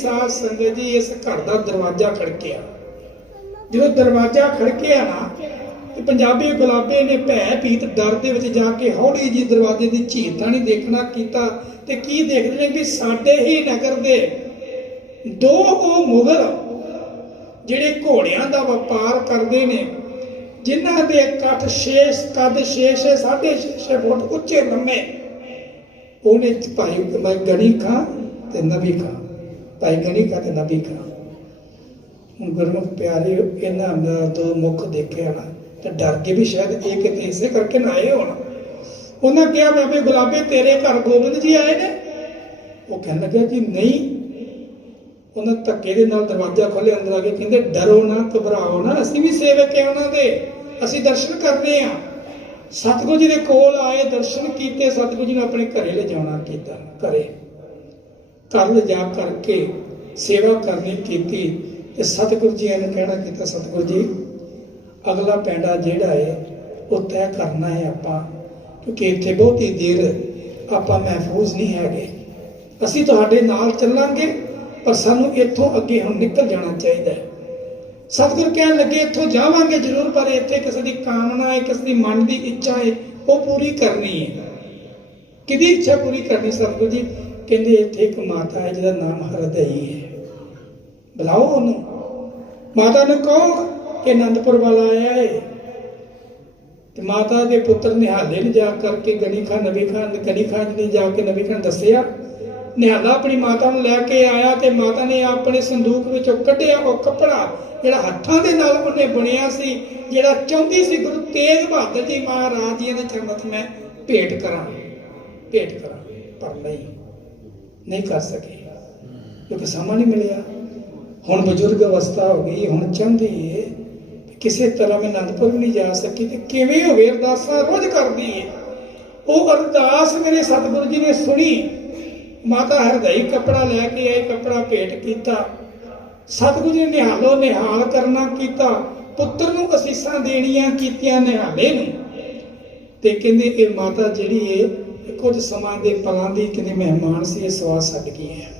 ਸਾਧ ਸੰਗਤ ਜੀ ਇਸ ਘਰ ਦਾ ਦਰਵਾਜ਼ਾ ਖੜਕਿਆ। ਜਦੋਂ ਦਰਵਾਜ਼ਾ ਖੜਕਿਆ ਨਾ, ਤੇ ਪੰਜਾਬੀ ਗੁਲਾਬੇ ਨੇ ਭੈ ਭੀਤ ਡਰ ਦੇ ਵਿੱਚ ਜਾ ਕੇ ਹੌਲੀ ਜੀ ਦਰਵਾਜ਼ੇ ਦੀ ਝੀਰ ਤਾਂ ਨਹੀਂ ਦੇਖਣਾ ਕੀਤਾ ਤੇ ਕੀ ਦੇਖਦੇ ਨੇ ਕਿ ਸਾਡੇ ਹੀ ਨਗਰ ਦੇ ਦੋ ਉਹ ਮੁਗਲ ਜਿਹੜੇ ਘੋੜਿਆਂ ਦਾ ਵਪਾਰ ਕਰਦੇ ਨੇ, ਜਿਨ੍ਹਾਂ ਦੇ ਕੱਠ ਸ਼ੇਸ਼ ਕੱਦ ਸ਼ੇਸ਼ ਹੈ ਸਾਢੇ ਛੇ ਛੇ ਫੁੱਟ ਉੱਚੇ ਲੰਮੇ, ਉਹਨੇ ਭਾਈ ਮੈਂ ਗਣੀ ਖਾਂ ਤੇ ਨਬੀ ਖਾਂ। ਭਾਈ ਗਣੀ ਖਾਂ ਨਬੀ ਖਾਂ ਹੁਣ ਗੁਰਮੁਖ ਪਿਆਰੇ, ਇਹਨਾਂ ਦਾ ਦੋ ਮੁਖ ਦੇਖਿਆ ਨਾ ਤੇ ਡਰ ਕੇ ਵੀ ਸ਼ਾਇਦ ਇਹ ਕਿਤੇ ਇਸੇ ਕਰਕੇ ਨਾ ਆਏ ਹੋਣ। ਉਹਨਾਂ ਕਿਹਾ ਬਾਬੇ ਗੁਲਾਬੇ ਤੇਰੇ ਘਰ ਗੋਬਿੰਦ ਜੀ ਆਏ ਨੇ। ਉਹ ਕਹਿਣ ਲੱਗਾ ਜੀ ਨਹੀਂ। ਉਹਨਾਂ ਧੱਕੇ ਦੇ ਨਾਲ ਦਰਵਾਜ਼ਾ ਖੋਲੇ ਅੰਦਰ ਆ ਕੇ ਕਹਿੰਦੇ, ਡਰੋ ਨਾ, ਘਬਰਾਓ ਨਾ। ਅਸੀਂ ਵੀ ਸੇਵਕ ਹਾਂ ਉਹਨਾਂ ਦੇ। ਅਸੀਂ ਦਰਸ਼ਨ ਕਰਨੇ ਆ। ਸਤਿਗੁਰੂ ਜੀ ਦੇ ਕੋਲ ਆਏ, ਦਰਸ਼ਨ ਕੀਤੇ। ਸਤਿਗੁਰੂ ਜੀ ਨੇ ਆਪਣੇ ਘਰੇ ਲਿਜਾਣਾ ਕੀਤਾ, ਘਰੇ। ਕਰਨ ਲਿਜਾ ਕਰਕੇ ਸੇਵਾ ਕਰਨੀ ਕੀਤੀ ਤੇ ਸਤਿਗੁਰੂ ਜੀ ਨੇ ਕਹਿਣਾ ਕੀਤਾ, ਸਤਿਗੁਰੂ ਜੀ, ਅਗਲਾ ਪੈਂਡਾ ਜਿਹੜਾ ਹੈ ਉਹ ਤੈਅ ਕਰਨਾ ਹੈ ਆਪਾਂ, ਕਿਉਂਕਿ ਇੱਥੇ ਬਹੁਤੀ ਦੇਰ ਆਪਾਂ ਮਹਿਫੂਜ਼ ਨਹੀਂ ਹੈਗੇ। ਅਸੀਂ ਤੁਹਾਡੇ ਨਾਲ ਚੱਲਾਂਗੇ, ਪਰ ਸਾਨੂੰ ਇੱਥੋਂ ਅੱਗੇ ਹੁਣ ਨਿਕਲ ਜਾਣਾ ਚਾਹੀਦਾ ਹੈ ਸਤਿਗੁਰ ਕਹਿਣ ਲੱਗੇ, ਇੱਥੋਂ ਜਾਵਾਂਗੇ ਜ਼ਰੂਰ, ਪਰ ਇੱਥੇ ਕਿਸੇ ਦੀ ਕਾਮਨਾ ਹੈ ਕਿਸੇ ਦੀ ਮਨ ਦੀ ਇੱਛਾ ਹੈ ਉਹ ਪੂਰੀ ਕਰਨੀ ਹੈ ਕਿਹਦੀ ਇੱਛਾ ਪੂਰੀ ਕਰਨੀ ਸਤਿਗੁਰ ਜੀ? ਕਹਿੰਦੇ ਇੱਥੇ ਇੱਕ ਮਾਤਾ ਹੈ ਜਿਹਦਾ ਨਾਮ ਹਰਦਈ ਹੈ ਬੁਲਾਓ ਉਹਨੂੰ। ਮਾਤਾ ਨੂੰ ਕਹੋ ਕਿ ਅਨੰਦਪੁਰ ਵਾਲਾ ਆਇਆ ਹੈ ਤੇ ਮਾਤਾ ਦੇ ਪੁੱਤਰ ਨਿਹਾਲੇ ਨੇ ਜਾ ਕਰਕੇ ਗਨੀ ਖਾਨ ਨਬੀ ਖਾਨ ਗਨੀ ਖਾਨ ਨੇ ਜਾ ਕੇ ਨਬੀ ਖਾਨ ਦੱਸਿਆ। ਨਿਹਾਲਾ ਆਪਣੀ ਮਾਤਾ ਨੂੰ ਲੈ ਕੇ ਆਇਆ ਤੇ ਮਾਤਾ ਨੇ ਆਪਣੇ ਸੰਦੂਕ ਵਿੱਚੋਂ ਕੱਢਿਆ ਉਹ ਕੱਪੜਾ ਜਿਹੜਾ ਹੱਥਾਂ ਦੇ ਨਾਲ ਉਹਨੇ ਬਣਿਆ ਸੀ, ਜਿਹੜਾ ਚਾਹੁੰਦੀ ਸੀ ਗੁਰੂ ਤੇਗ ਬਹਾਦਰ ਜੀ ਮਹਾਰਾਜ ਜੀ ਦੇ ਚਰਨਾਂ 'ਚ ਮੈਂ ਭੇਟ ਕਰਾਂ ਭੇਟ ਕਰਾਂ, ਪਰ ਨਹੀਂ। ਨਹੀਂ ਕਰ ਸਕੇ। ਕਿਉਂਕਿ ਸਮਾਂ ਨਹੀਂ ਮਿਲਿਆ। ਹੁਣ ਬਜ਼ੁਰਗ ਅਵਸਥਾ ਹੋ ਗਈ, ਹੁਣ ਚਾਹੁੰਦੀ ਏ ਕਿਸੇ ਤਰ੍ਹਾਂ ਮੈਂ ਅਨੰਦਪੁਰ ਵੀ ਨਹੀਂ ਜਾ ਸਕੀ ਤੇ ਕਿਵੇਂ ਹੋਵੇ ਅਰਦਾਸਾਂ ਰੋਜ਼ ਕਰਦੀ ਏ ਉਹ ਅਰਦਾਸ ਮੇਰੇ ਸਤਿਗੁਰੂ ਜੀ ਨੇ ਸੁਣੀ। ਮਾਤਾ ਹਰਦਈ ਕੱਪੜਾ ਲੈ ਕੇ ਆਏ, ਕੱਪੜਾ ਭੇਟ ਕੀਤਾ। ਸਤਿਗੁਰੂ ਜੀ ਨੇ ਨਿਹਾਲੋ, ਨਿਹਾਲ ਕਰਨਾ ਕੀਤਾ। ਪੁੱਤਰ ਨੂੰ ਅਸੀਸਾਂ ਦੇਣੀਆਂ ਕੀਤੀਆਂ ਨਿਹਾਲੇ ਨੂੰ। ਤੇ ਕਹਿੰਦੇ ਇਹ ਮਾਤਾ ਜਿਹੜੀ ਏ ਕੁਝ ਸਮਾਂ ਦੇ ਪਲਾਂ ਦੀ ਕਿਤੇ ਮਹਿਮਾਨ ਸੀ ਇਹ ਸਵਾਸ ਛੱਡ ਗਈ ਹੈ